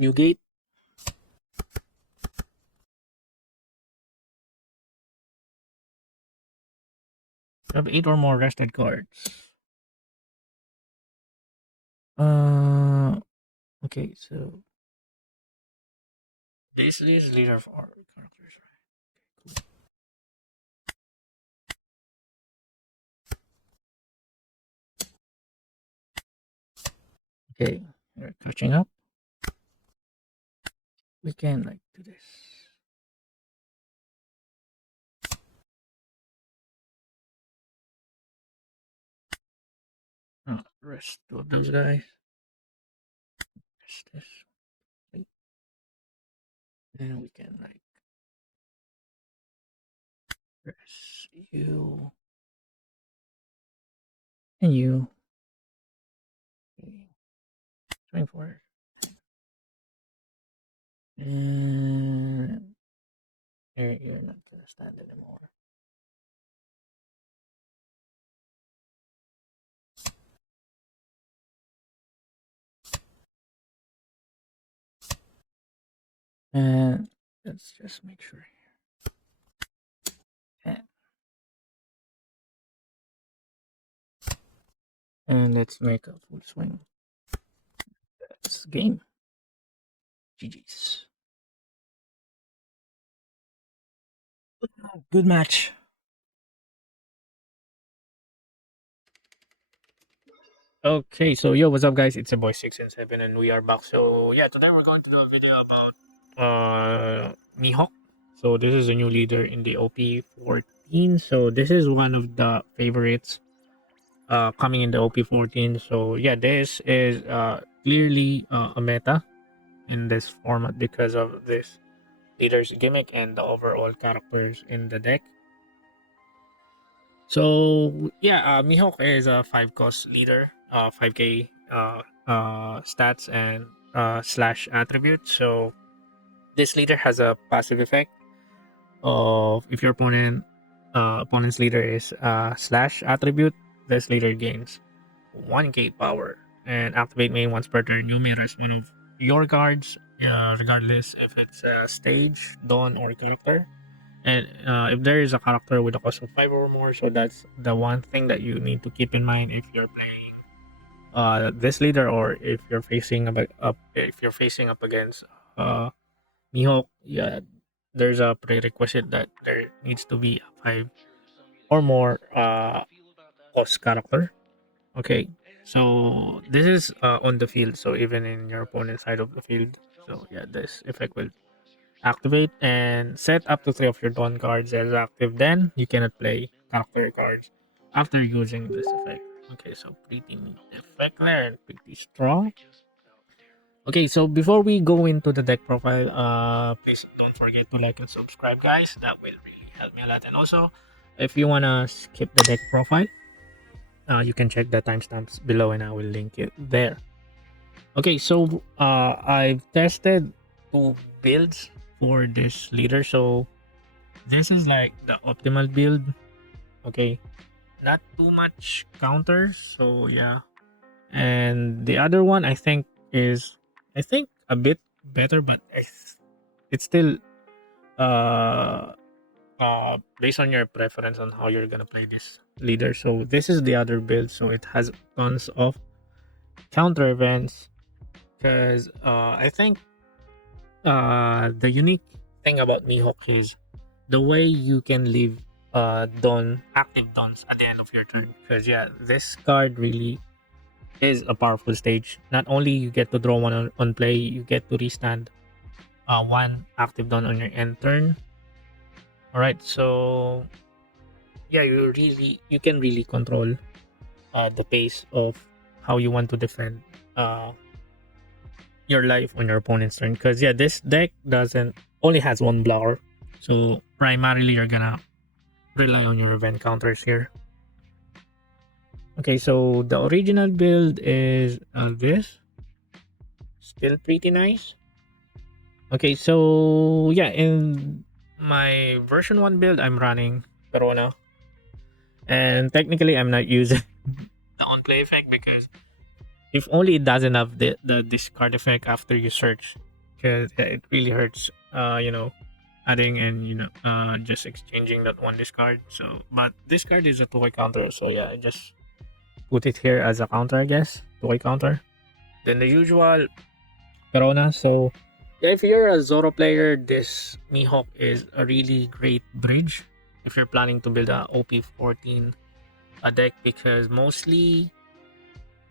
New gate. You have 8 or more rested cards. Uh, okay, so this is leader of our characters, right? Cool. Okay, we're catching up. We can like do this. Rest two of these guys. Rest this. Right. Then we can like rest you and you. Okay. 24. And you're not gonna stand anymore. And let's just make sure. Okay. And let's make a full swing. That's game. GG's. Good match. Okay, so yo, what's up, guys? It's your boy 6 and 7, and we are back. So yeah, today we're going to do a video about Mihawk. So this is a new leader in the OP14. So this is one of the favorites coming in the OP14. So yeah, this is clearly a meta in this format because of this leader's gimmick and the overall characters in the deck. So yeah, Mihawk is a 5 cost leader, 5k stats and slash attribute. So this leader has a passive effect of if your opponent's leader is slash attribute, this leader gains 1k power and activate main once per turn. You may rest one of your cards, regardless if it's a stage, dawn, or character. And if there is a character with a cost of 5 or more, so that's the one thing that you need to keep in mind if you're playing this leader, or if you're facing up against Mihawk. Yeah, there's a prerequisite that there needs to be a 5 or more cost character. Okay, so this is on the field, so even in your opponent's side of the field. So yeah, this effect will activate and set up to 3 of your Dawn cards as active. Then you cannot play character cards after using this effect. Okay, so pretty neat effect there and pretty strong. Okay, so before we go into the deck profile, please don't forget to like and subscribe, guys. That will really help me a lot. And also, if you wanna skip the deck profile, you can check the timestamps below, and I will link it there. Okay, so I've tested 2 builds for this leader. So this is like the optimal build. Okay, not too much counters. So yeah, and the other one I think a bit better, but it's still uh based on your preference on how you're gonna play this leader. So this is the other build. So it has tons of counter events because I think the unique thing about Mihawk is the way you can leave active dons at the end of your turn. Because yeah, this card really is a powerful stage. Not only you get to draw one on play, you get to restand one active don on your end turn. All right, so yeah, you can really control the pace of how you want to defend your life on your opponent's turn. Because yeah, this deck doesn't only has one blocker, so primarily you're gonna rely on your event counters here. Okay, so the original build is this. Still pretty nice. Okay, so yeah, in my version 1 build, I'm running Corona. And technically, I'm not using the on-play effect because if only it doesn't have the discard effect after you search because it really hurts. Adding and just exchanging that one discard. So, but this card is a two-way counter. So yeah, I just put it here as a counter, I guess, two-way counter. Then the usual Perona. So yeah, if you're a Zoro player, this Mihawk is a really great bridge if you're planning to build a OP14 a deck, because mostly,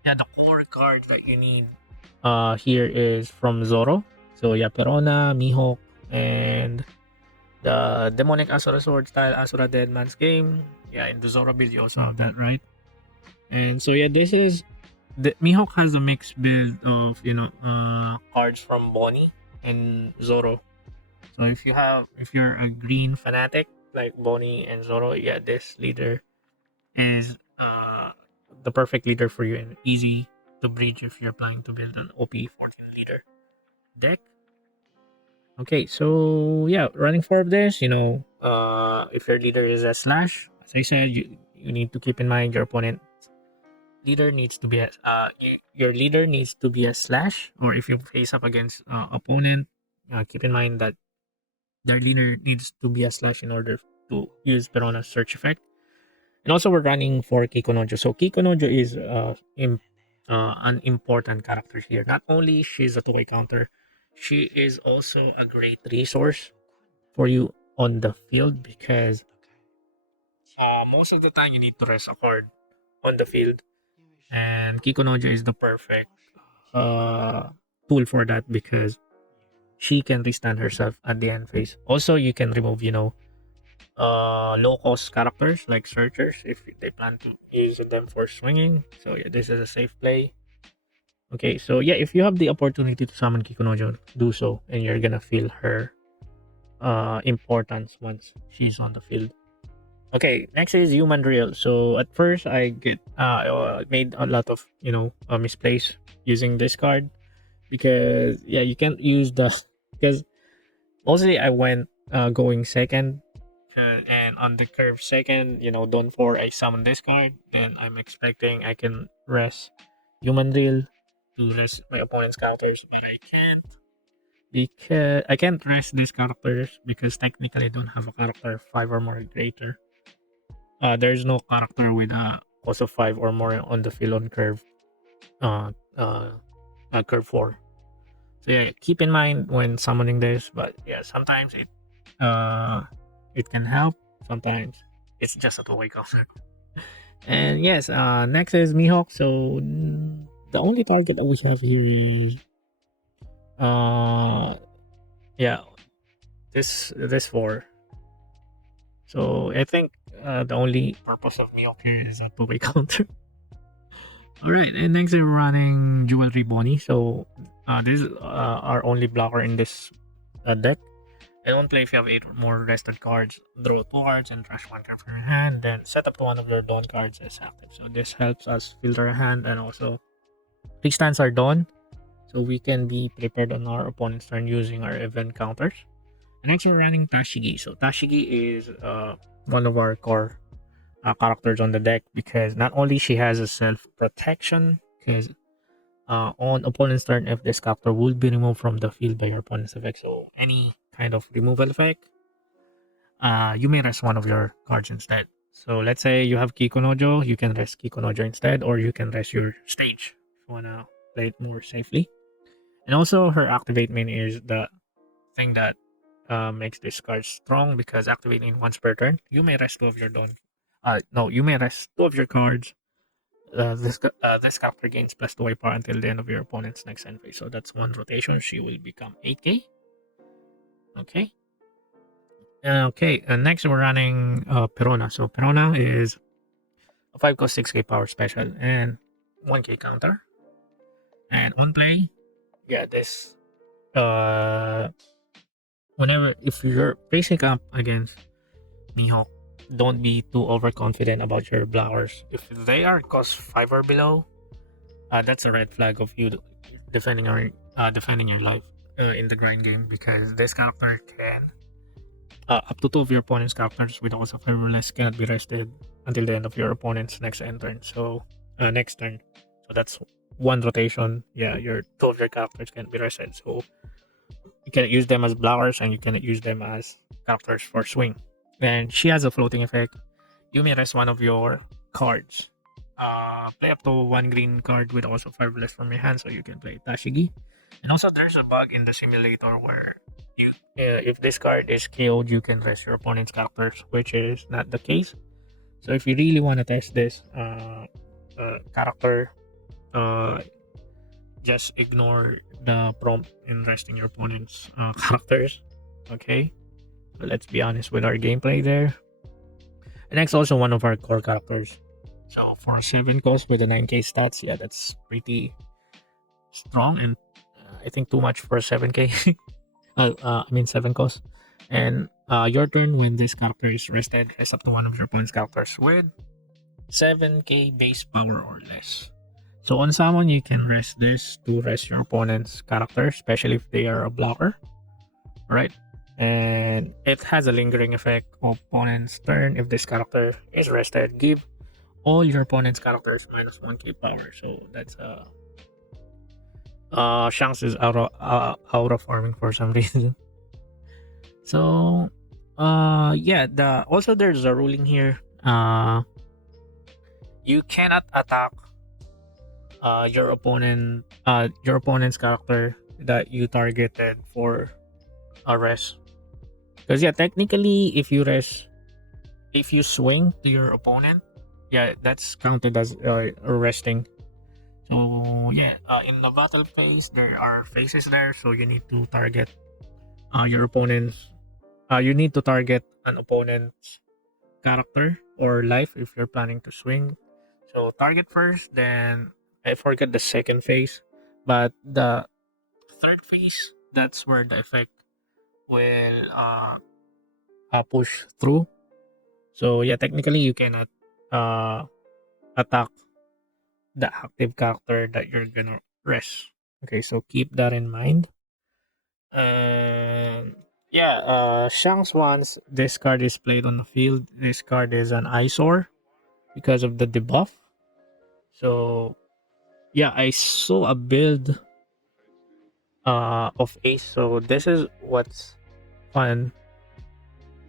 yeah, the core cards that you need here is from Zoro. So yeah, Perona, Mihawk, and the demonic Asura Sword style Asura Dead Man's Game. Yeah, in the Zoro build you also have that, right? And so yeah, this is the Mihawk has a mixed build of cards from Bonnie and Zoro. So if you're a green fanatic like Bonnie and Zoro, yeah, this leader is the perfect leader for you and easy to bridge if you're planning to build an OP14 leader deck. Okay, so yeah, running for this, if your leader is a slash, as I said, you need to keep in mind your opponent leader needs to be your leader needs to be a slash, or if you face up against opponent, keep in mind that their leader needs to be a slash in order to use Perona's search effect. And also, we're running for Kikonojo. So Kikonojo is an important character here. Not only she's a two-way counter, she is also a great resource for you on the field, because most of the time you need to rest a card on the field, and Kikonojo is the perfect uh, tool for that, because she can restand herself at the end phase. Also, you can remove low cost characters like searchers if they plan to use them for swinging. So yeah, this is a safe play. Okay, so yeah, if you have the opportunity to summon Kikunojo, do so, and you're gonna feel her importance once she's on the field. Okay, next is human drill. So at first I made a lot of misplays using this card, because yeah, you can't use the because mostly I went going second, and on the curve second, don't for I summon this card, then I'm expecting I can rest human drill to rest my opponent's counters, but I can't, because I can't rest these characters because technically I don't have a character 5 or more greater. There's no character with a cost of 5 or more on the field on curve uh, uh, curve 4. So yeah, keep in mind when summoning this, but yeah, sometimes uh it can help, sometimes it's just a two-way counter. And yes, next is Mihawk. So the only target that we have here is uh yeah, this four. So I think the only purpose of Mihawk here is a two-way counter. All right, and next we're running Jewelry Bonnie. So this is our only blocker in this deck. And on play, if you have 8 or more rested cards, draw 2 cards and trash 1 card from your hand, then set up to one of your Dawn cards as active. So this helps us filter a hand, and also restands our Dawn, so we can be prepared on our opponent's turn using our event counters. And next we're running Tashigi. So Tashigi is one of our core characters on the deck, because not only she has a self protection, because on opponent's turn, if this character will be removed from the field by your opponent's effect, so any kind of removal effect, you may rest one of your cards instead. So let's say you have Kikonojo, you can rest Kikonojo instead, or you can rest your stage if you wanna play it more safely. And also, her activate main is the thing that makes this card strong, because activating once per turn, you may rest two of your Dawn. No, you may rest two of your cards. This character gains plus 2 power until the end of your opponent's next end phase. So that's one rotation. She will become 8k. Okay. Okay. Next we're running Perona. So Perona is a 5 cost 6k power special and 1k counter. And on play, yeah, this whenever if you're facing up against Mihawk, don't be too overconfident about your blockers. If they are cost 5 or below, that's a red flag of you defending your life in the grind game, because this character can up to 2 of your opponent's characters with also Fabulous cannot be rested until the end of your opponent's next end turn. So next turn. So that's one rotation. Yeah, your 2 of your characters can be rested. So You cannot use them as blockers, and you cannot use them as characters for swing. And she has a floating effect. You may rest one of your cards. Play up to one green card with also five less from your hand, so you can play Tashigi. And also, there's a bug in the simulator where if this card is KO'd, you can rest your opponent's characters, which is not the case. So if you really want to test this character, uh, just ignore the prompt in resting your opponent's characters. Okay, so let's be honest with our gameplay there. And next, also one of our core characters. So for 7 cost with the 9k stats, yeah, that's pretty strong, and I think too much for 7k. I mean 7 cost. And your turn when this character is rested, rest up to one of your opponent's characters with 7k base power or less. So on summon, you can rest this to rest your opponent's character, especially if they are a blocker, right? And it has a lingering effect of opponent's turn. If this character is rested, give all your opponent's characters minus 1k power. So that's Shanks is out of farming for some reason. So yeah, there's a ruling here. You cannot attack your opponent's character that you targeted for a rest. Because yeah, technically, if you swing to your opponent, yeah, that's counted as resting. So yeah, in the battle phase, there are phases there, so you need to target your opponent's. You need to target an opponent's character or life if you're planning to swing. So target first, then I forget the second phase, but the third phase, that's where the effect will push through. So yeah, technically you cannot uh attack the active character that you're gonna rest. Okay, so keep that in mind. And yeah, Shanks once this card is played on the field, this card is an eyesore because of the debuff. So yeah, I saw a build of Ace. So this is what's fun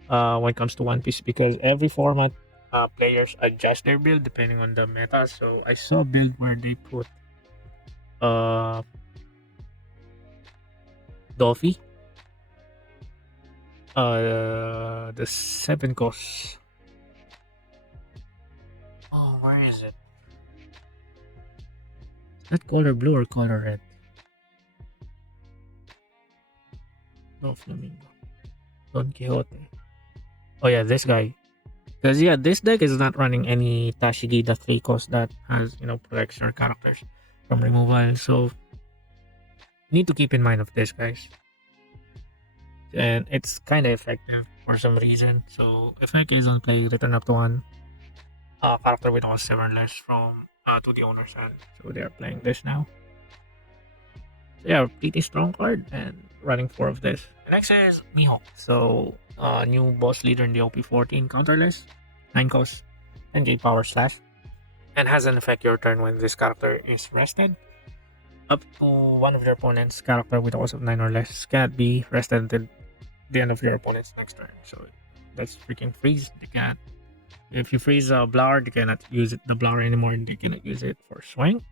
when it comes to One Piece, because every format players adjust their build depending on the meta. So I saw a build where they put uh Doffy, the 7 cost. Oh, where is it? Is that color blue or color red? No, Flamingo. Don Quixote. Oh yeah, this guy. Because yeah, this deck is not running any Tashigi, the 3 cost that has, protects your characters from removal. So need to keep in mind of this, guys. And it's kind of effective for some reason. So effect is on play, return up to one character with all 7 less from to the owner's hand. So they are playing this now. So yeah, pretty strong card and running 4 of this. The next is Mihawk. So new boss leader in the OP14, counterless, 9 cost, and J power slash. And has an effect your turn when this character is rested. Up to one of your opponent's character with also 9 or less cannot be rested until the end of your opponent's next turn. So that's freaking freeze. They can't. If you freeze a blower, they cannot use the blower anymore, and they cannot use it for swing.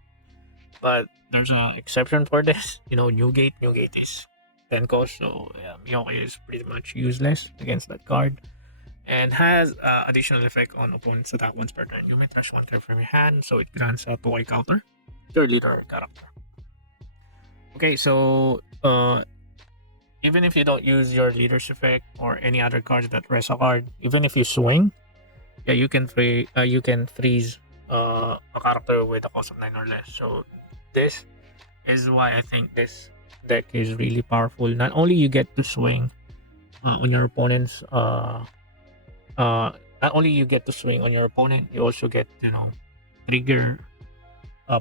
But there's an exception for this. Newgate. Newgate is 10 cost, so yeah, Mihawk is pretty much useless against that card. And has additional effect on opponent's attack once per turn. You may trash one card from your hand, so it grants a 2 counter your leader character. Okay, so even if you don't use your leader's effect or any other cards that rest a card, even if you swing, yeah, you can freeze a character with a cost of 9 or less. So this is why I think this deck is really powerful. Not only you get to swing on your opponent's not only you get to swing on your opponent, you also get trigger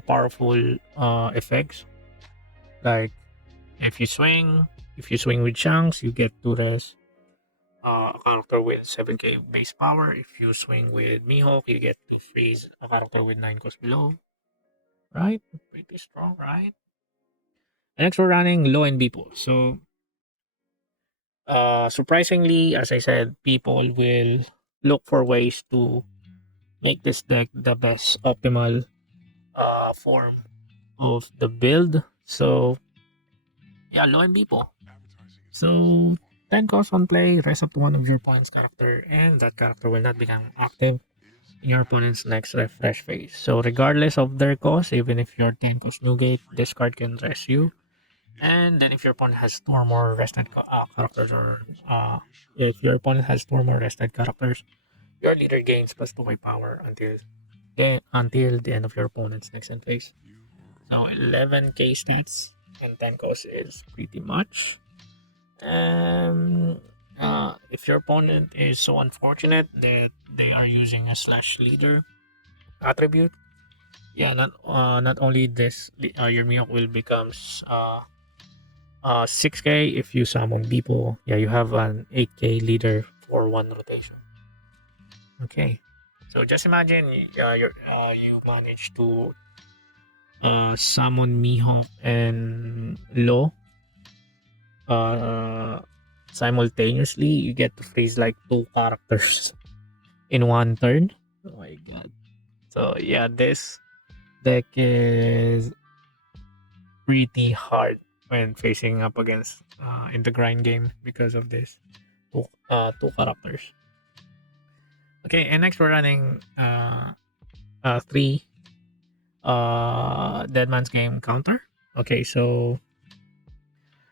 powerful effects. Like if you swing with Shanks, you get to rest a character with 7k base power. If you swing with Mihawk, you get to freeze a character with 9 cost below. Right? Pretty strong, right? And next we're running low and people. So Surprisingly, as I said, people will look for ways to make this deck the best optimal form of the build. So yeah, lo and beeple. So 10 cost on play, rest up to one of your opponent's character, and that character will not become active in your opponent's next refresh phase. So regardless of their cost, even if you're 10 cost Newgate, this card can rest you. And then if your opponent has two or more rested characters, or if your opponent has two or more rested characters, your leader gains plus 2 power until the end of your opponent's next end phase. So 11k stats and 10 cost is pretty much. If your opponent is so unfortunate that they are using a slash leader attribute, yeah, not only this, your Mihawk will becomes 6k if you summon people. Yeah, you have an 8k leader for one rotation. Okay, so just imagine you manage to summon Mihawk and Lo uh, simultaneously. You get to freeze like two characters in one turn. Oh my god. So yeah, this deck is pretty hard when facing up against in the grind game because of this two characters. Okay, and next we're running three Dead Man's Game counter. Okay, so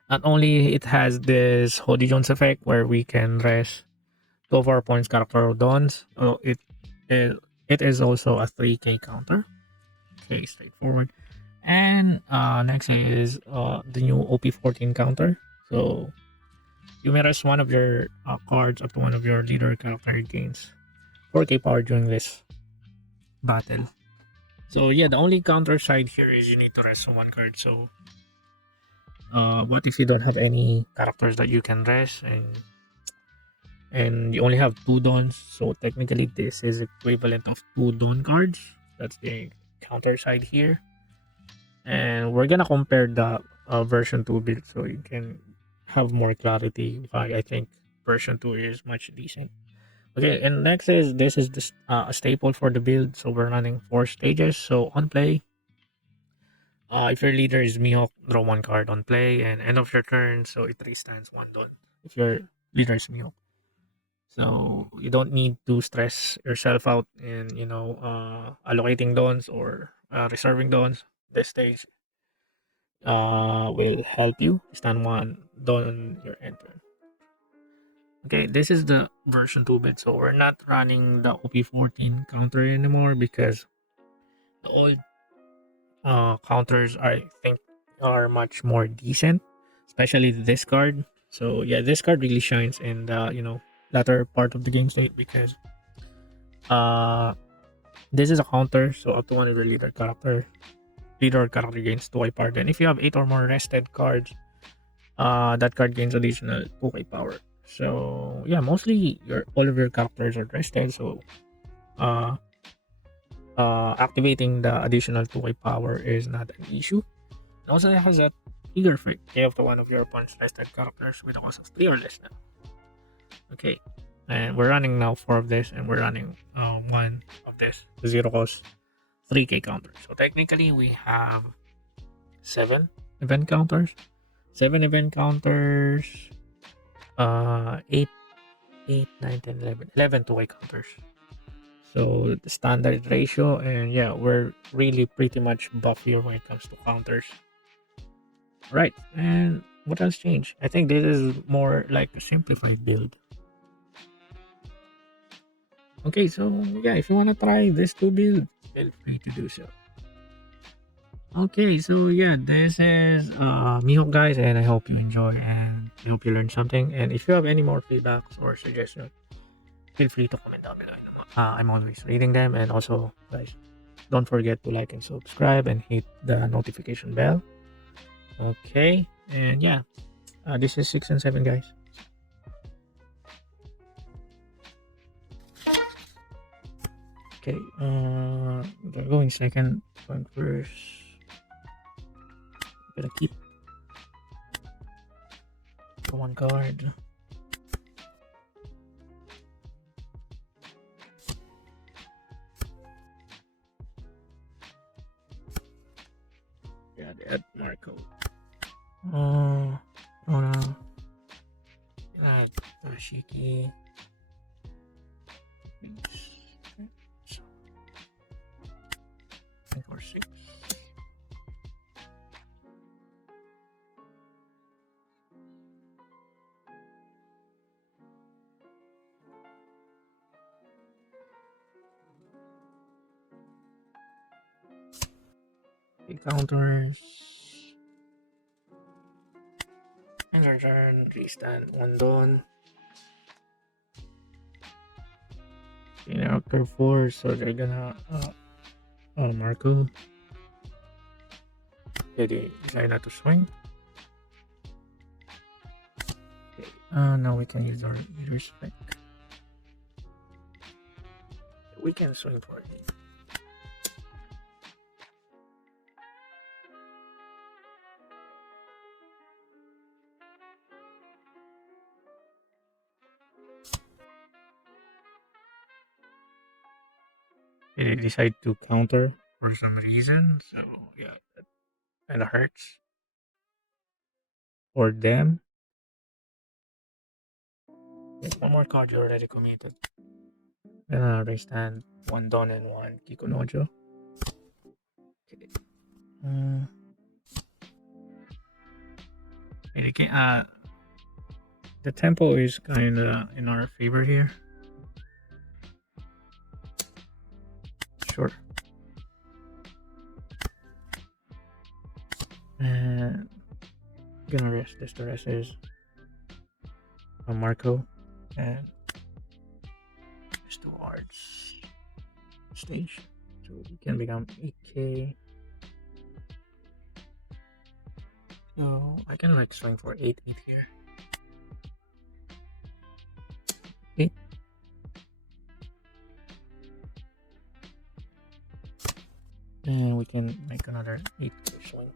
not only it has this Hody Jones effect where we can rest two of our points character dons. It is also a 3k counter. Okay, straightforward. And next is the new OP14 counter. So you may rest one of your cards up to one of your leader character gains 4k power during this battle. So yeah, the only counter side here is you need to rest one card. So what if you don't have any characters that you can rest, and you only have two dons? So technically this is equivalent of two don cards. That's the counter side here. And we're gonna compare the version 2 build so you can have more clarity why I think version 2 is much decent. Okay, and next is this is a staple for the build. So we're running 4 stages. So on play, if your leader is Mihawk, draw one card on play, and end of your turn, so it restands one don. If your leader is Mihawk, so you don't need to stress yourself out in allocating dons or reserving dons. This stage will help you stand one don your end turn. Okay, this is the version 2 bit, so we're not running the OP14 counter anymore because the old counters I think are much more decent, especially this card. So yeah, this card really shines in the latter part of the game state because uh this is a counter, so up to one of the leader character gains 2 power. Then if you have 8 or more rested cards, that card gains additional 2 power. So yeah, mostly all of your characters are rested, so uh activating the additional 2 power is not an issue. It also has a trigger effect. Pay off to one of your opponent's rested characters with a cost of 3 or less now. Okay, and we're running now 4 of this, and we're running one of this, the 0 cost 3k counter. So technically we have 7 event counters. 7 event counters, 8, 8, 9, 10, 11, 11 two-way counters. So the standard ratio, and yeah, we're really pretty much buff here when it comes to counters. Right, and what else changed? I think this is more like a simplified build. Okay, so yeah, if you want to try this two build, feel free to do so. Okay, so yeah, this is Mihawk, guys, and I hope you enjoy and I hope you learned something. And if you have any more feedbacks or suggestions, feel free to comment down below. I'm always reading them, and also, guys, don't forget to like and subscribe and hit the notification bell. Okay, and yeah, this is 6 and 7, guys. Okay, they're going second, going first. Gonna keep one card. add Marco. Oh no. Add Toshiki. 6. Counters. And our turn, restand one Dawn. After 4, so they're gonna Marco. Okay, they decide not to swing. Okay, now we can use our leader's spec. We can swing for it. They decide to counter for some reason, so yeah, that kind of hurts for them. One more card you already committed. Gonna restand one Don and one Kikunojo. Okay. The tempo is kinda in our favor here. Sure. And gonna rest this. The rest is Marco and just towards stage. So we can become 8k. So I can like swing for 8 here. Okay. And we can make another 8k swing.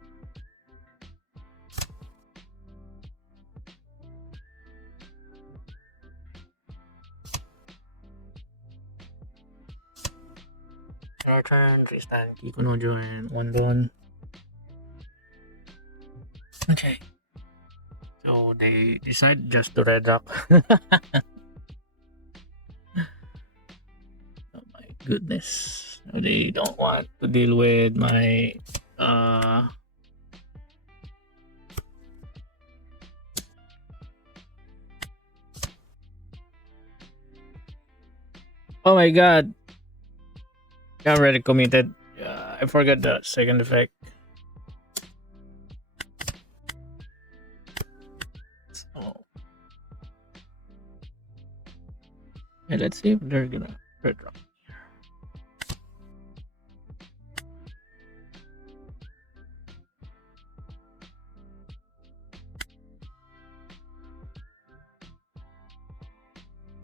Our turn, restand Kikunojo and one Don. Okay. So they decide just to red rock. Oh my goodness. They don't want to deal with my oh my god. I'm already committed. I forgot the second effect. Oh. Okay, let's see if they're gonna red drop.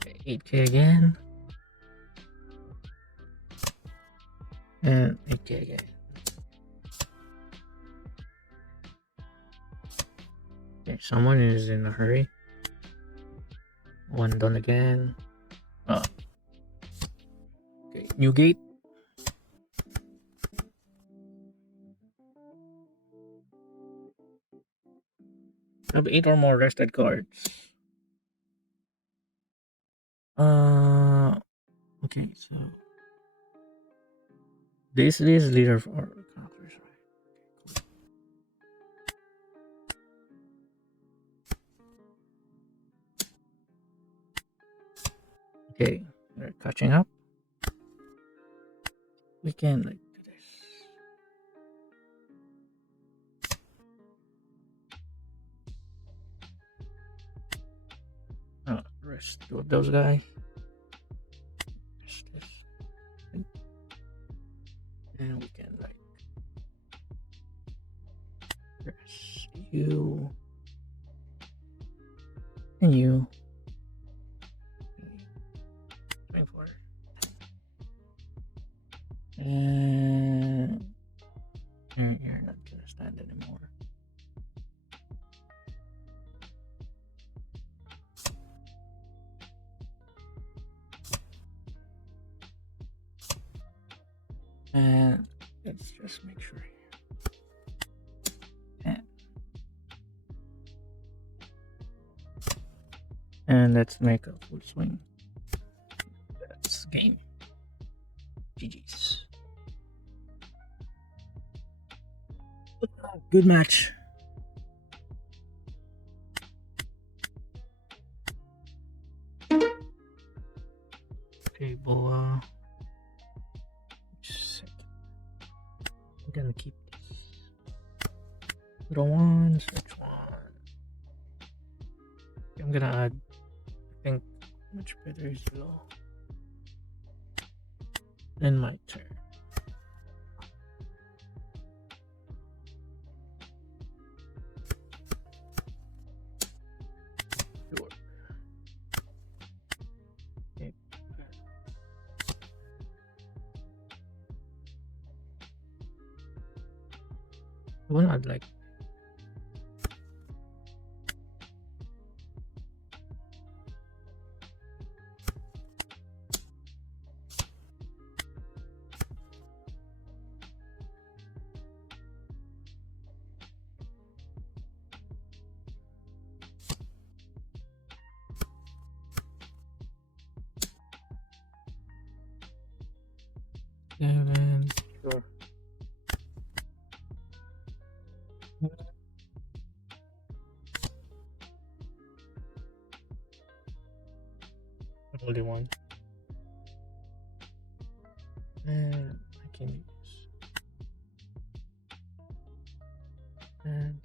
Okay, 8k again. And 8k again. Okay, someone is in a hurry. One done again. Okay, new gate. I have 8 or more rested cards. Okay, so this is leader for counters, right? Okay, we're catching up. We can like do this. Rest two of those guys. Rest this. And we can like rest you and you. Swing for it. And you're not gonna stand anymore. And let's just make sure. And let's make a full swing. That's game. GG's. Good match. Okay, boa. I'm gonna keep this. Little ones, which one? I'm gonna add, I think, much better is low. Then my turn. Sure. Okay. I wanna add like seven. Sure. Only one. And I can use. And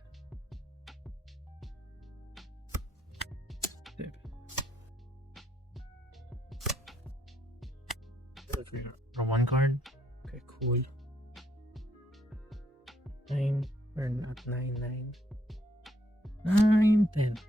for one card. Okay, cool. 9 or not 9, 9. 9, 10.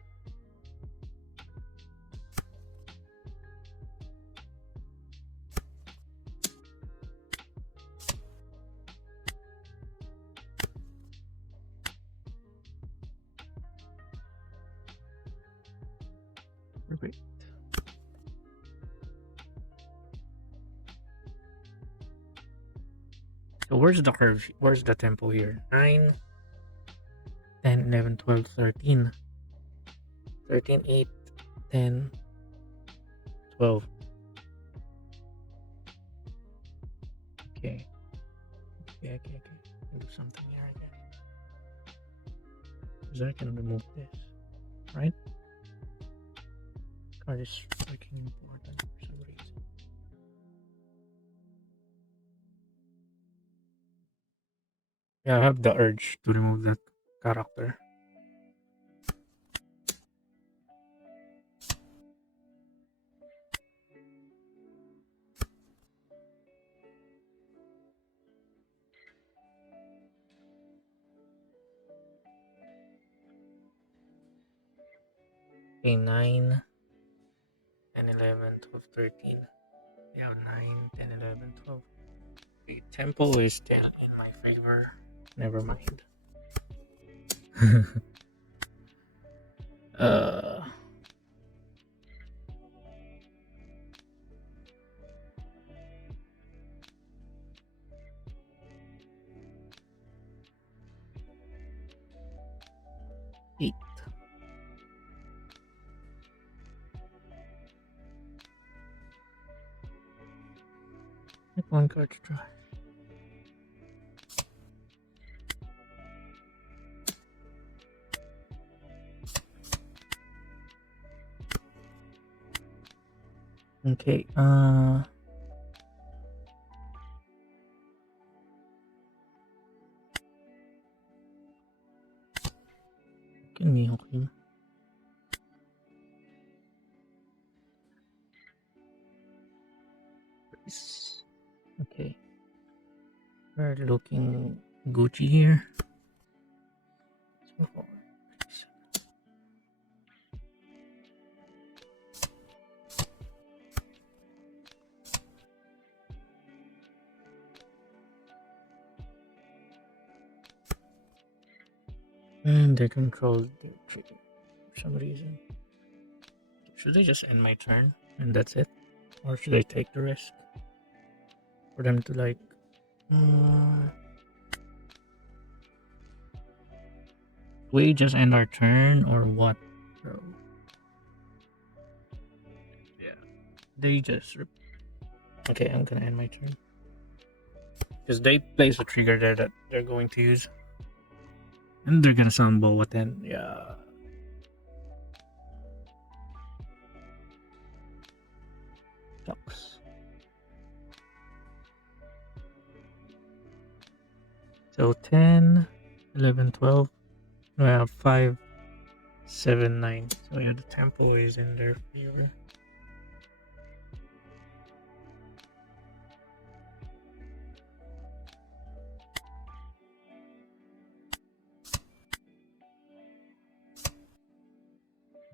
Perfect. So where's the curve? Where's the tempo here? 9, 10, 11, 12, 13. 13, 8, 10, 12. Okay. Okay. I'll do something here, I guess. Because I can remove this, right? Card is freaking important for some reason. Yeah, I have the urge to remove that character. Okay, 9, 10, 11, 12, 13. Yeah, 9, 10, 11, 12. The tempo is still in my favor. Never mind. uh 8. Pick one card to try. Okay, can Mihawk here. Okay. We're looking Gucci here. So far. And they control the trigger for some reason. Should I just end my turn and that's it? Or should I take the risk for them to like we just end our turn or what, bro? They just okay. I'm gonna end my turn because they place a trigger there that they're going to use, and they're gonna summon Boa 10. Yeah. Shucks. So 10, 11, 12. We have 5, 7, 9. So yeah, the tempo is in their favor.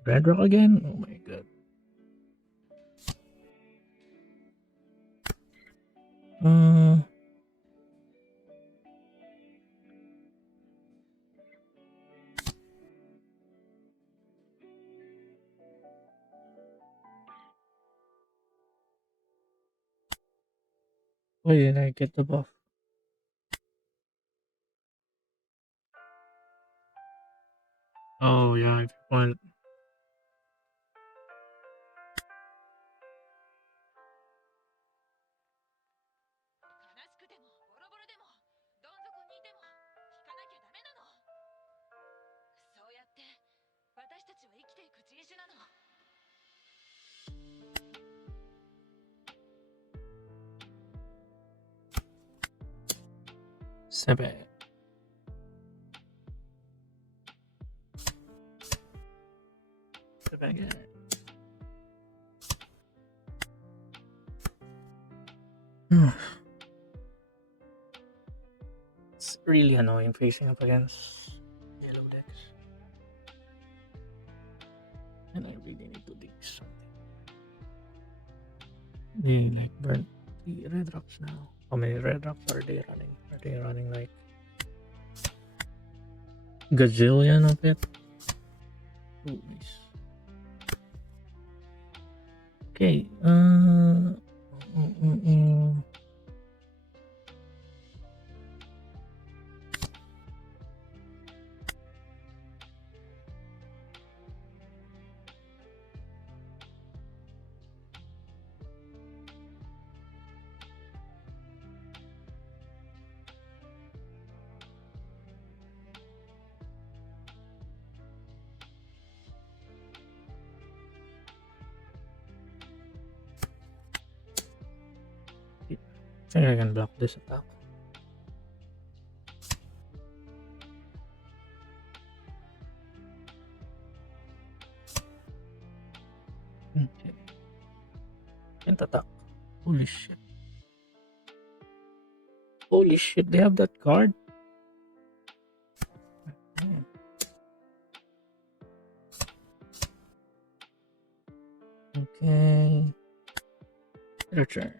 Red Rock again? Oh my god. Uh, Why did I get the buff? Oh yeah, if you want. Seven. Seven. It's really annoying facing up against yellow decks. And I really need to dig something. They like burn 3 red drops now. How many red drops are they running? Are they running like gazillion of it? Ooh, nice. Okay, I think I can block this attack. Okay. Can't attack. Holy shit. Holy shit, they have that card? Damn. Okay. Return.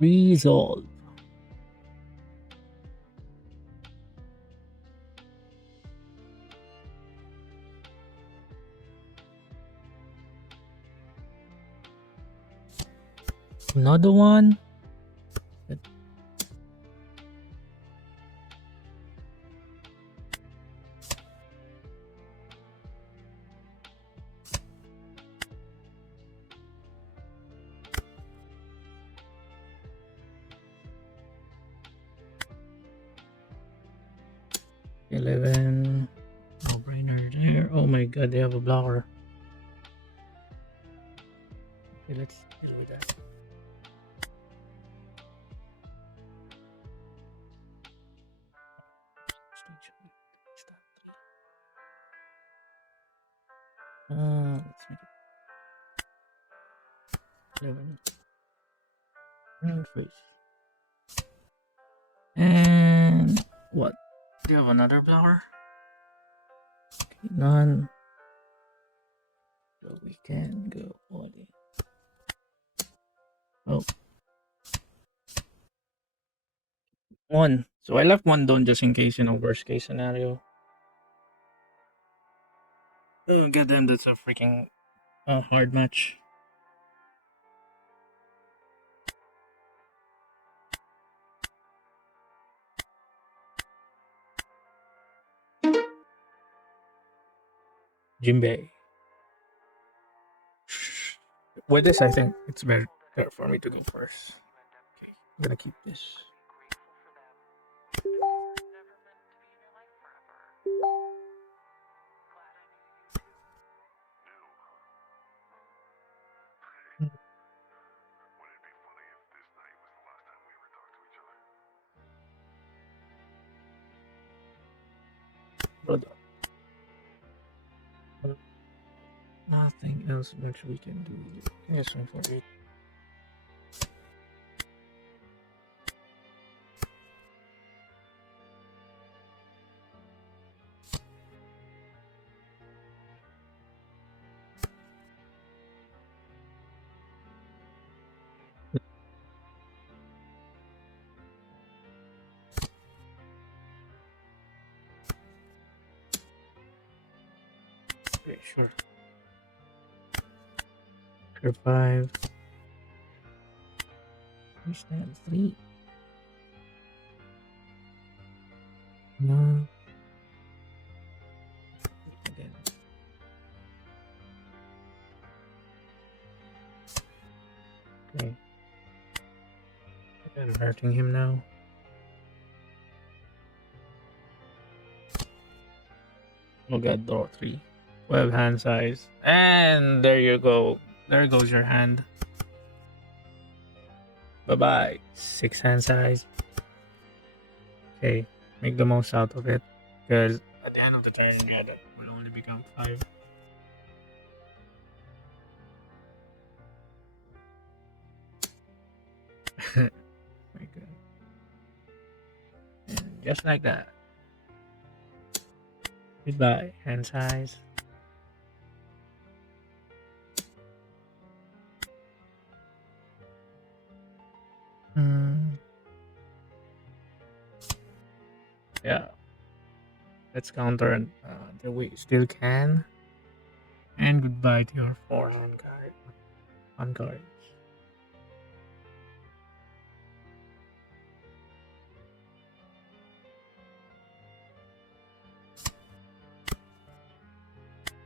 Resolve. Another one. 11. No brainer there. Oh my god, they have a blocker. Okay, let's deal with that. Let's make it 11. And face. And what? Do you have another blocker? Okay, none. So we can go all in. Oh. One. So I left one down just in case, worst case scenario. Oh, goddamn, that's a freaking hard match. JINBE. With this, I think it's better for me to go first. Okay, I'm gonna keep this. But nothing else much we can do. Yes, one for eight. Okay, sure. Curve 5. Restand 3. No. Again. Okay. I'm hurting him now. Oh god, draw 3. 12 hand size. And there you go. There goes your hand. Bye bye. 6 hand size. Okay, make the most out of it. Because at the end of the turn, yeah, that will only become 5. My god. And just like that. Goodbye, hand size. Yeah, let's counter and that we still can. And goodbye to your 4 hand card. On cards.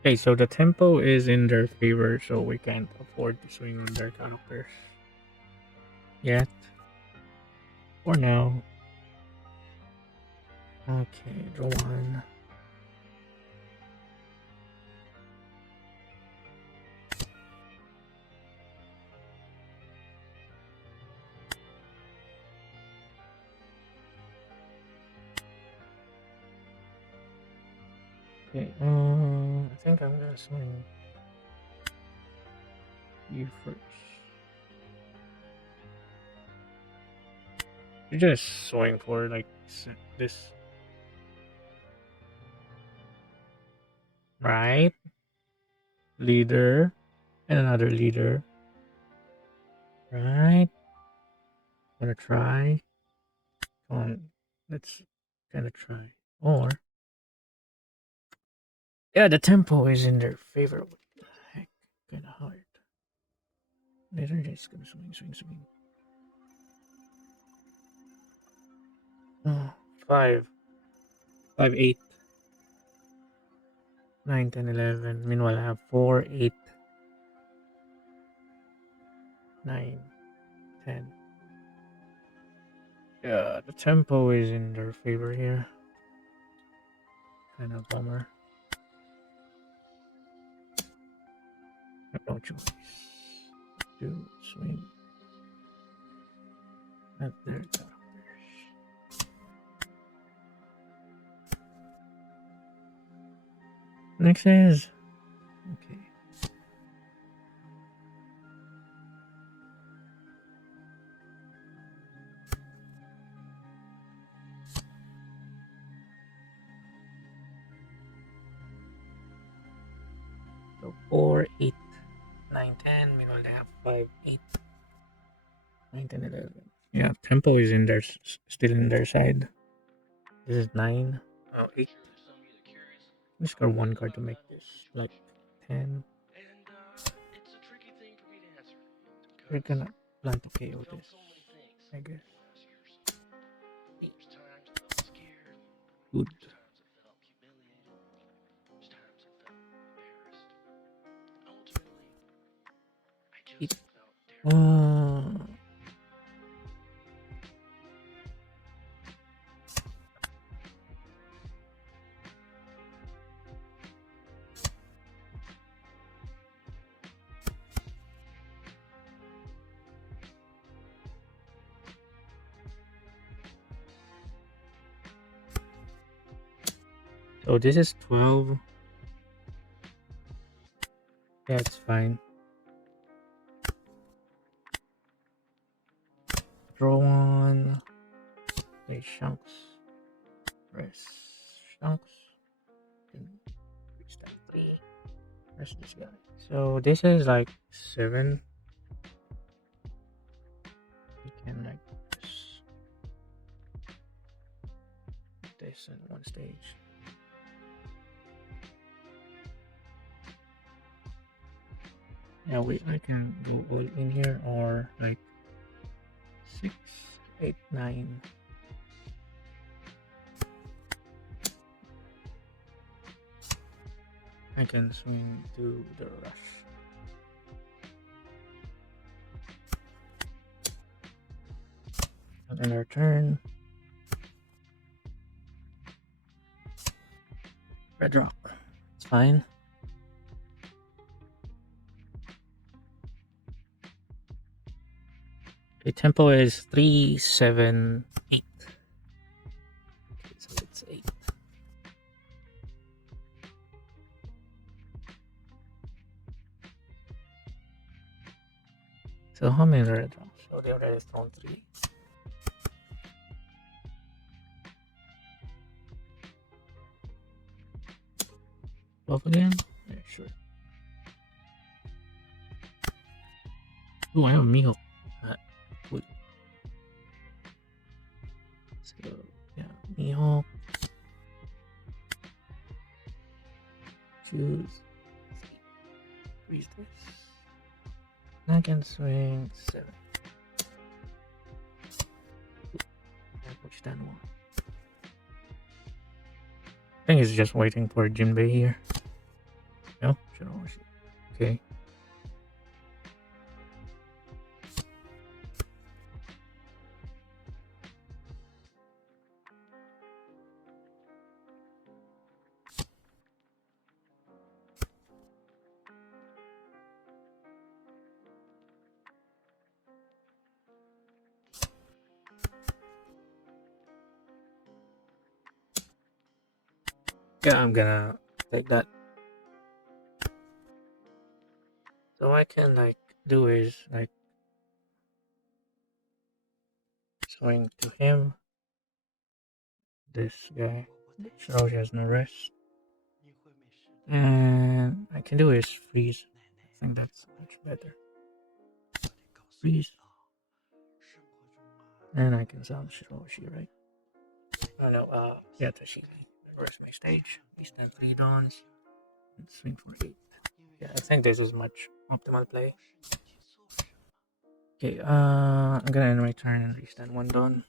Okay, so the tempo is in their favor, so we can't afford to swing on their characters yet. For now. Okay, draw 1. Okay, I think I'm gonna swing you first. You just swing for like this, right? Leader and another leader, right? Wanna try? Come on, let's kind of try. Or yeah, the tempo is in their favor. What the heck? Kind of hard. They're just gonna swing, swing, swing. Oh, 5, 5, 8, 9, 10, 11. Meanwhile, I have 4, 8, 9, 10. Yeah, the tempo is in their favor here. Kind of bummer. I have no choice. To swing at their characters. Next is okay. So 4, 8, 9, 10. Meanwhile, I have 5, 8, 9, 10, 11. Yeah, tempo is in their still in their side. This is 9. Oh, 8. Just got one card to make this like 10. We're gonna plan to KO this, I guess. Good. It, uh, so this is 12. Yeah, it's fine. Draw one. Play chunks. Press chunks. Then restand 3. Press this guy. So this is like 7. We can like this in one stage. Yeah, I can go all in here or like 6, 8, 9. I can swing to the rush. Another turn. Red rock. It's fine. The tempo is 3, 7, 8. Okay, so it's 8. So how many red rocks? So they already thrown 3. Twelve again? Yeah, sure. Oh, I have a Mihawk. Good. So yeah, Mihawk. Choose. Freeze this. I can swing 7. I push down 1. I think it's just waiting for JINBE here. No? Should I watch it? Okay. Yeah, I'm gonna take that. So I can like do is like swing to him. This guy. Shirao has no rest. And I can do is freeze. I think that's much better. Freeze. And I can sound Shiroshi, right? Oh no, yeah, Tashimi. Reverse my stage. We stand 3 dawns. And swing for 8. Yeah, I think this is much optimal play. Okay, I'm gonna end my turn and restand 1 dawn.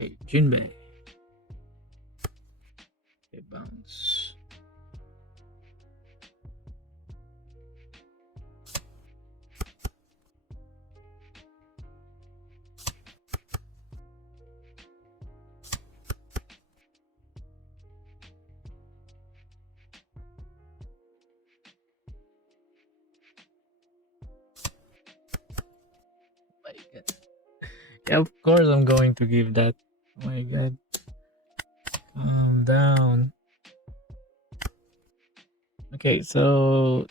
Okay, JINBE. Okay, bounce. My God. Yeah, of course I'm going to give that. Oh my god. Calm down. Okay, so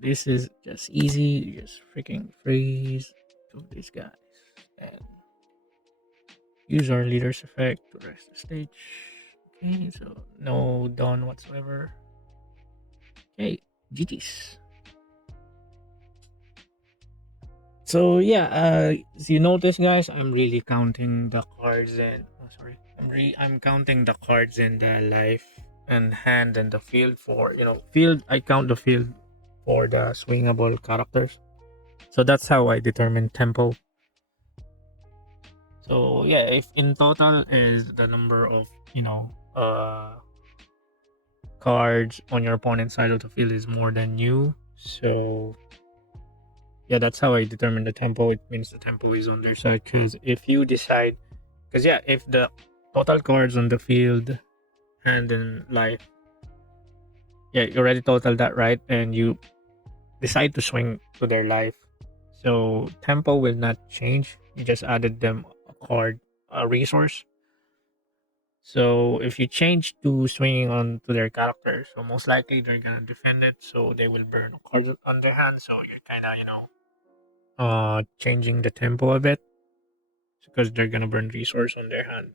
this is just easy. You just freaking freeze to these guys and use our leader's effect to rest the stage. Okay, so no dawn whatsoever. Okay, GG's. So yeah, as you notice, guys, I'm really counting the cards and I'm counting the cards in the life and hand and the field for field. I count the field for the swingable characters. So that's how I determine tempo. So yeah, if in total is the number of cards on your opponent's side of the field is more than you, so yeah, that's how I determine the tempo. It means the tempo is on their side. Because if you decide, because yeah, if the total cards on the field and in life, yeah, you already total that, right? And you decide to swing to their life, so tempo will not change. You just added them a card, a resource. So if you change to swinging on to their character, so most likely they're gonna defend it, so they will burn cards on their hand. So you're kind of changing the tempo a bit because they're gonna burn resource on their hand.